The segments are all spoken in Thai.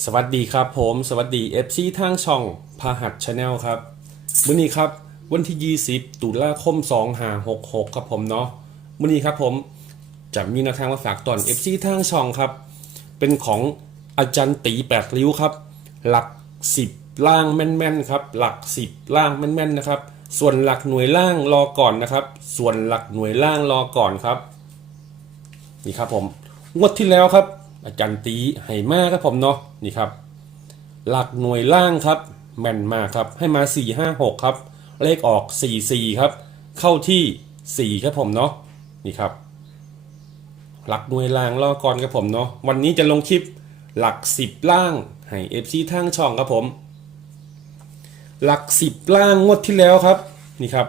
สวัสดีครับผมสวัสดี FC ทางช่องพาหัดชาแนลครับมื้อนี้ครับวันที่ 20 ตุลาคม 2566 ครับผมเนาะมื้อนี้ครับผมจะมีแนวทางมาฝากตอน FC ทางช่องครับ เป็นของอาจารย์ตีแปดริ้วครับ หลัก 10 ล่างแม่นๆครับ หลัก 10 ล่างแม่นๆนะครับ ส่วนหลักหน่วยล่างรอก่อนนะครับ ส่วนหลักหน่วยล่างรอก่อนครับ นี่ครับผมงวดที่แล้วครับ อาจารย์ตีให้มากครับผมเนาะนี่ครับ หลักหน่วยล่างครับ แม่นมากครับ ให้มา 4 5 6 ครับ เลขออก 4 4 ครับ เข้าที่ 4 ครับผมเนาะนี่ครับ หลักหน่วยล่างรอก่อนครับผมเนาะวันนี้จะลงคลิปหลัก 10 ล่างให้ FC ทางช่องครับผม หลัก 10 ล่างงวดที่แล้วครับนี่ครับ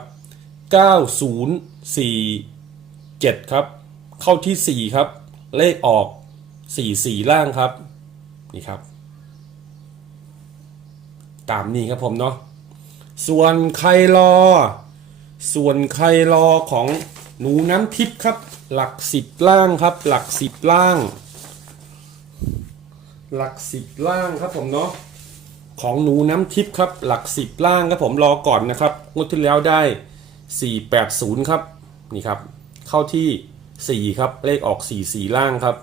9047 ครับ เข้าที่ 4 ครับ เลขออก 4 4ล่างครับ นี่ครับ ตามนี้ครับผมเนาะส่วนใครรอ ส่วนใครรอของหนูน้ำทิพย์ครับ หลักสิบล่างครับ หลักสิบล่าง หลักสิบล่างครับผมเนาะของหนูน้ำทิพย์ครับ หลักสิบล่างครับผมรอก่อนนะครับงวดที่แล้วได้480ครับนี่ครับ เข้าที่4ครับเลขออก4 4ล่างครับ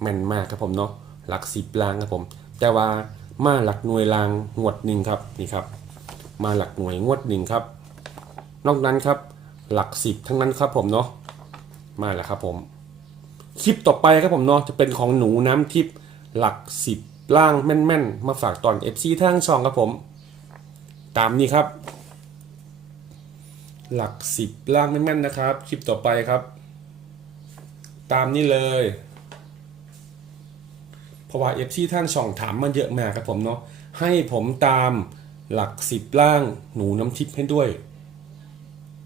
แม่นมากครับผมเนาะหลักสิบล่างครับผม แต่ว่ามาหลักหน่วยล่างงวดหนึ่งครับนี่ครับ มาหลักหน่วยงวดหนึ่งครับ นอกนั้นครับหลักสิบทั้งนั้นครับผมเนาะมาแล้วครับผมคลิปต่อไปครับผมเนาะจะเป็นของหนูน้ำทิพย์หลักสิบล่างแม่นๆ มาฝากตอน FC ทางช่องครับผม ตามนี้ครับ หลักสิบล่างแม่นๆนะครับ คลิปต่อไปครับ ตามนี้เลย เพราะว่าเอฟซีท่านช่องถามมาเยอะมากครับผมเนาะให้ผมตามหลักสิบล่างหนูน้ำทิพย์ให้ด้วย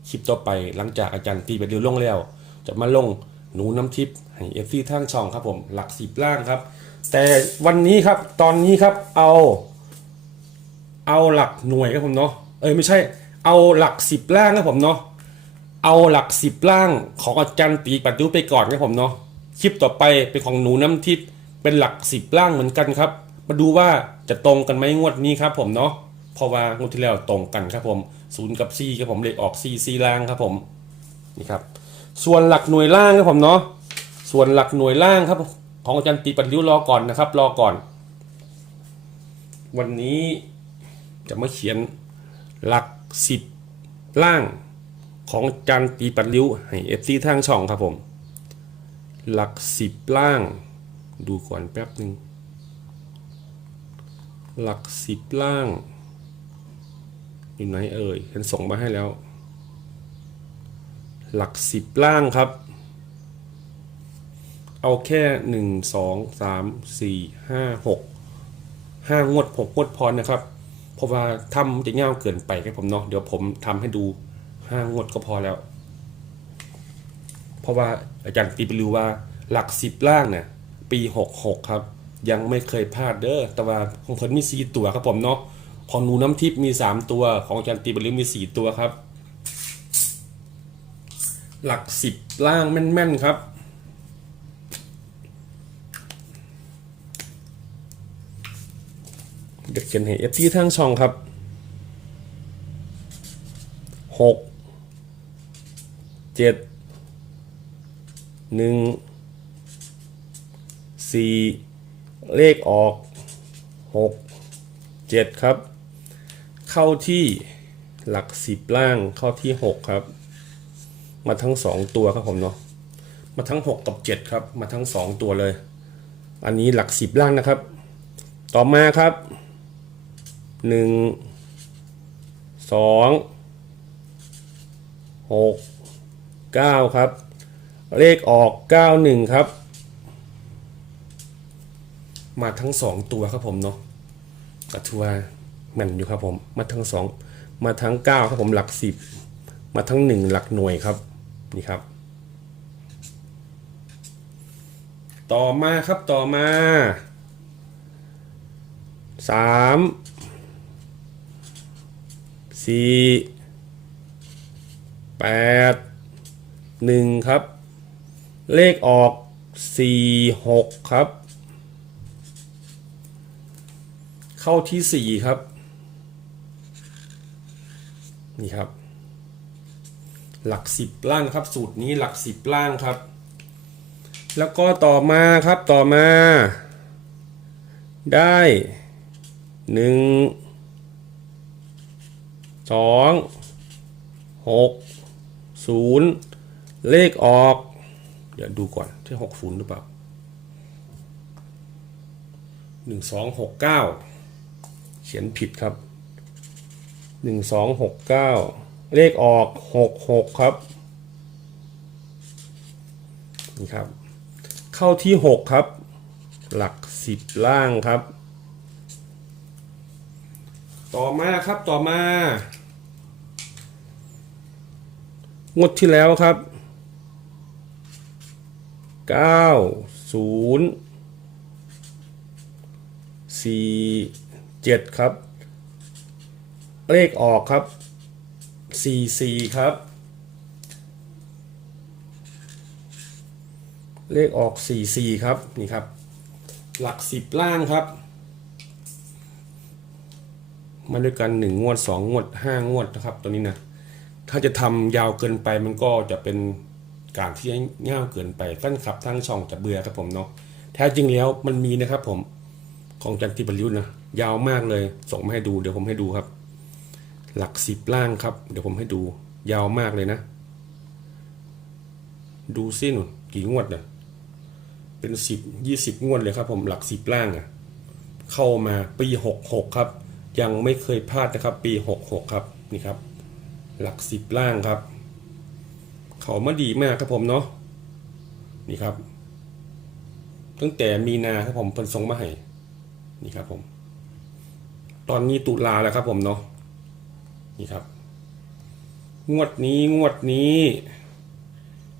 คลิปต่อไปหลังจากอาจารย์ตีไปเดียวลงแล้ว จะมาลงหนูน้ำทิพย์ให้เอฟซีท่านช่องครับผมหลักสิบล่างครับ แต่วันนี้ครับตอนนี้ครับเอา เอาหลักหน่วยครับผมเนาะเอ้ยไม่ใช่ เอาหลักสิบล่างครับผมเนาะเอาหลักสิบล่างของอาจารย์ตีปัดดูไปก่อนครับผมเนาะคลิปต่อไปเป็นของหนูน้ำทิพย์ เป็นหลักสิบล่างเหมือนกันครับ มาดูว่าจะตรงกันไหมงวดนี้ครับผมเนาะเพราะว่างวดที่แล้วตรงกันครับผมศูนย์กับซีครับผมเลยออกซีซีล่างครับผมนี่ครับ ส่วนหลักหน่วยล่างครับผมเนาะส่วนหลักหน่วยล่างครับ ของอาจารย์ตีปัดริ้วรอก่อนนะครับ รอก่อน วันนี้จะมาเขียนหลักสิบล่างของอาจันตีปัดริ้วให้เอฟซีทางช่องครับผม หลักสิบล่าง ดูก่อนแป๊บหนึ่ง หลักสิบล่าง อยู่ไหนเอ่ยฉันส่งมาให้แล้ว หลักสิบล่างครับ เอาแค่หนึ่งสองสามสี่ห้าหกห้างวดหกงวดพอนะครับ เพราะว่าทำจะเง่าวเกินไปครับผมเนาะเดี๋ยวผมทำให้ดูห้างวดก็พอแล้ว เพราะว่าอาจารย์ตีไปรู้ว่าหลักสิบล่างเนี่ย ปีหกหกครับ ยังไม่เคยพลาดเด้อแต่ว่าของเพิ่นมีสี่ตัวครับผมเนาะของหนูน้ำทิพย์มีสามตัวของอาจารย์ตีไปรู้มีสี่ตัวครับ หลักสิบล่างแม่นๆครับเด็กเขียนให้เอฟซีทางช่องครับหกเจ็ดหนึ่ง สี่เลขออกหกเจ็ดครับ เข้าที่หลักสิบล่างเข้าที่หกครับ มาทั้งสองตัวครับผมเนาะมาทั้งหกกับเจ็ดครับ มาทั้งสองตัวเลย อันนี้หลักสิบล่างนะครับ ต่อมาครับหนึ่งสองหกเก้าครับ เลขออกเก้าหนึ่งครับ มาทั้งสองตัวครับผมเนาะกระทัวแม่นอยู่ครับผม มาทั้งสองมาทั้งเก้าครับผมหลักสิบมาทั้งหนึ่งหลักหน่วยครับนี่ครับ ต่อมาครับต่อมาสามสี่แปดหนึ่งครับ เลขออกสี่หกครับ เข้าที่สี่ครับ นี่ครับ หลักสิบล่างครับ สูตรนี้หลักสิบล่างครับ แล้วก็ต่อมาครับต่อมา ได้หนึ่งสองหกศูนย์เลขออก เดี๋ยวดูก่อนที่หกศูนย์หรือเปล่าหนึ่งสองหกเก้า ขียนผิดครับหนึ่งสองหกเก้าเลขออกหกหกครับนี่ครับ เข้าที่หกครับ หลักสิบล่างครับ ต่อมาครับต่อมางวดที่แล้วครับเก้าศูนย์สี่ เจ็ดครับ เลขออกครับสี่สี่ครับ เลขออกสี่สี่ครับ นี่ครับ หลักสิบล่างครับ มาด้วยกันหนึ่งงวดสองงวดห้างวดนะครับ ตัวนี้นะ ถ้าจะทำยาวเกินไปมันก็จะเป็นการที่ง่าเกินไปแฟนคลับทั้งช่องจะเบื่อครับผมเนาะแท้จริงแล้วมันมีนะครับผมของจันทิบรรยุทธ์นะ ยาวมากเลย ส่งมาให้ดู เดี๋ยวผมให้ดูครับ หลักสิบล่างครับ เดี๋ยวผมให้ดู ยาวมากเลยนะ ดูซิหนุนกี่งวดเนี่ยเป็นสิบยี่สิบงวดเลยครับ ผมหลักสิบล่างอะเข้ามาปีหกหกครับ ยังไม่เคยพลาดนะครับ ปีหกหกครับนี่ครับ หลักสิบล่างครับ เขามาดีมากครับผมเนาะนี่ครับ ตั้งแต่มีนาครับผมเป็นทรงมาให้นี่ครับผม ตอนนี้ตุลาแล้วครับผมเนาะนี่ครับ งวดนี้งวดนี้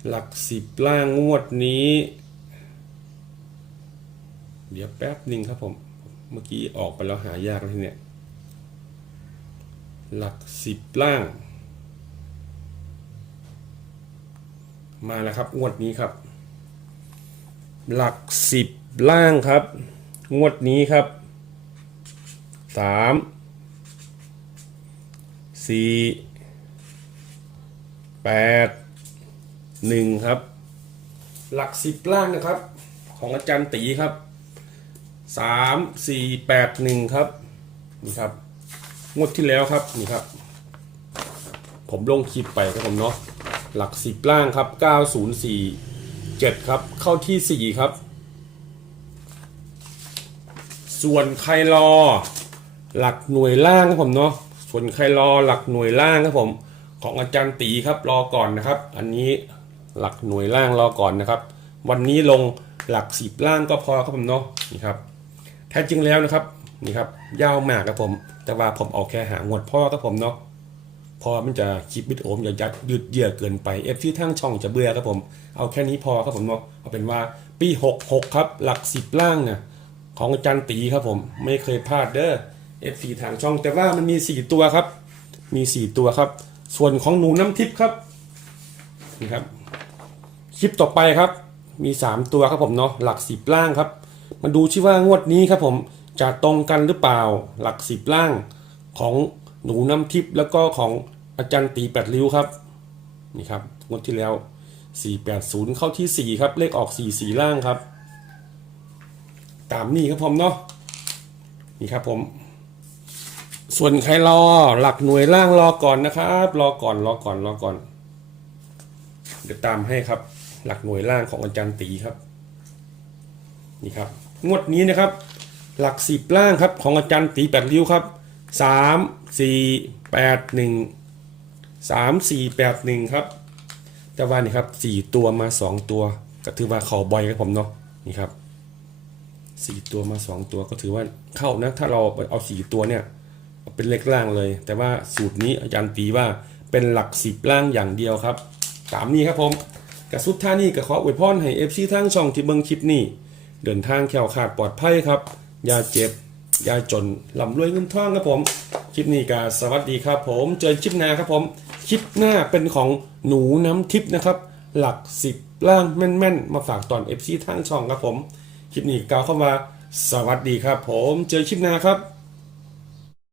หลักสิบล่างงวดนี้ เดี๋ยวแป๊บหนึ่งครับผม เมื่อกี้ออกไปแล้วหายากแล้วทีเนี้ยหลักสิบล่าง มาแล้วครับ งวดนี้ครับ หลักสิบล่างครับ งวดนี้ครับ สามสี่แปดหนึ่งครับ หลักสิบล่างนะครับ ของอาจารย์ตีครับสามสี่แปดหนึ่งครับนี่ครับงวดที่แล้วครับนี่ครับ ผมลงคลิปไปครับผมเนาะหลักสิบล่างครับ9047ครับ เข้าที่4ครับ ส่วนใครรอ หลักหน่วยล่างครับผมเนาะส่วนใครรอหลักหน่วยล่างครับผม ของอาจารย์ตีครับรอก่อนนะครับ อันนี้หลักหน่วยล่างรอก่อนนะครับ วันนี้ลงหลักสิบล่างก็พอครับผมเนาะนี่ครับแท้จริงแล้วนะครับนี่ครับยาวมากครับผม แต่ว่าผมเอาแค่หางวดพ่อครับผมเนาะพอมันจะคลิปวิดีโอมันจะยัดยืดเยื้อเกินไปเอฟที่ทั้งช่องจะเบื่อครับผม เอาแค่นี้พอครับผมเนาะเอาเป็นว่าปี 66 ครับ หลักสิบล่างน่ะของอาจารย์ตีครับผม ไม่เคยพลาดเด้อ เอฟซีทางช่อง แต่ว่ามันมี 4 ตัวครับ มี 4 ตัวครับ ส่วนของหนูน้ำทิพย์ครับนี่ครับคลิปต่อไปครับ มี 3 ตัวครับผมเนาะหลักสิบล่างครับ มาดูชิว่างวดนี้ครับผมจะตรงกันหรือเปล่าหลักสิบล่างของหนูน้ำทิพย์แล้วก็ของอาจารย์ตีแปดริ้วครับนี่ครับงวดที่แล้ว 480 เข้าที่ 4 ครับ เลขออก 44 ล่างครับ ตามนี้ครับผมเนาะนี่ครับผม ส่วนใครรอหลักหน่วยล่างรอก่อนนะครับ รอก่อนรอก่อนรอก่อน เดี๋ยวตามให้ครับ หลักหน่วยล่างของอาจารย์ตีครับ นี่ครับ งวดนี้นะครับ หลักสิบล่างครับของอาจารย์ตีแปดริ้วครับสามสี่แปดหนึ่งสามสี่แปดหนึ่งครับ แต่ว่านี่ครับสี่ตัวมาสองตัว ก็ถือว่าเขาบ่อยครับผมเนาะนี่ครับสี่ตัวมาสองตัวก็ถือว่าเข้านะ ถ้าเราเอาสี่ตัวเนี่ย เป็นเลขล่างเลย แต่ว่าสูตรนี้อาจารย์ตีว่าเป็นหลักสิบล่างอย่างเดียวครับ ตามนี้ครับผมกับสุดท่านี่ก็ขออวยพรให้เอฟซีทั้งช่องที่เบิ่งคลิปนี้ เดินทางแข็งขาดปลอดภัยครับ อย่าเจ็บ อย่าจนลำรวยเงินทองครับผม คลิปนี้ก็สวัสดีครับผม เจอคลิปหน้าครับผม คลิปหน้าเป็นของหนูน้ำทิพย์นะครับ หลักสิบล่างแม่นๆ มาฝากตอนเอฟซีทางช่องครับผม คลิปนี้กล่าวเข้ามาสวัสดีครับผม เจอคลิปหน้าครับ